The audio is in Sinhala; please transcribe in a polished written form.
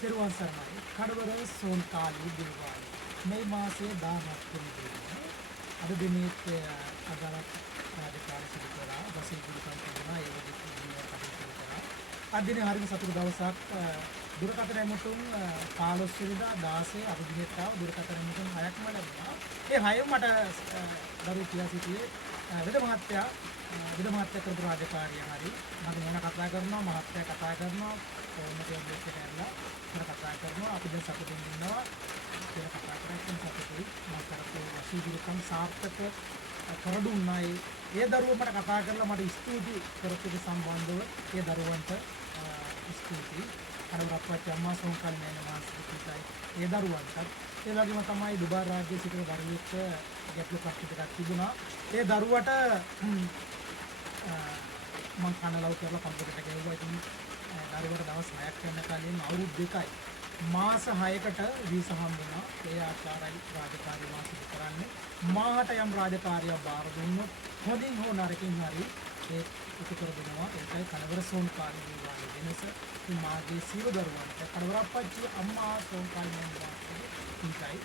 තෙරුවන් සරණයි. කඩවර සෝන්කාලී දේවාලය. මේ මාසයේ 17 වෙනි දින. අද දිනේ අදාළත් රාජකාරී සිදු කරා වසී ගුරුකම් කරනවා ඒ වගේ කටයුතු කරා. අද දිනේ හරිම සතුටු දවසක්. දුරකථන ඇමතුම් 15 වෙනිදා 16 අද දිනෙත් ආව දුරකථන ඇමතුම් 6ක්ම ලැබුණා. ඒ 6ම මට දරු කියා සිටියේ වෙද මහත්තයා කරපු රාජකාරිය හරි මම මොන කතා කරනවා මහත්තයා කතා කරනවා කොහොමද ඔබට කියලා මම කතා කරනවා අපි දැන් සතුටින් ඉන්නවා කියලා කතා කරගෙන සතුටුයි මම කරපු වශීගුරුකම් සාර්ථක කරදුන්නා ඒ දරුවෝ මට කතා කරලා මට ස්තුති කරපු සම්බන්ධව ඒ දරුවන්ට ස්තුතියි අර අප්පච්චි අම්මා සෝන්කල් නෑන මානසිකයි ඒ දරුවන්ට ඒ වගේම තමයි දුබාර රාජ්‍යයේ සිටින දරුවෙක් ගැටලු ප්‍රශ්න ටිකක් තිබුණා ඒ දරුවට මම කනලව් කරලා කම්පියුටර් එකට ගෙවුවා ඉතින් දරුවට දවස් 6ක් යන කලින් අවුරුදු 2යි මාස 6කට වීසා හම්බුණා ඒ ආකාරයි රාජකාරී වාසිත කරන්නේ මාහට යම් රාජකාරියක් බාර දුන්නොත් හොඳින් හෝ නරකින් හරි ඒ උපකර දෙනවා ඒකයි කනවර සෝන්කාලී දේවාලය වෙනස මාගේ සියලු දරුවන්ට කනවර අප්පච්චි අම්මා සෝන්කාලී නේද ඒකයි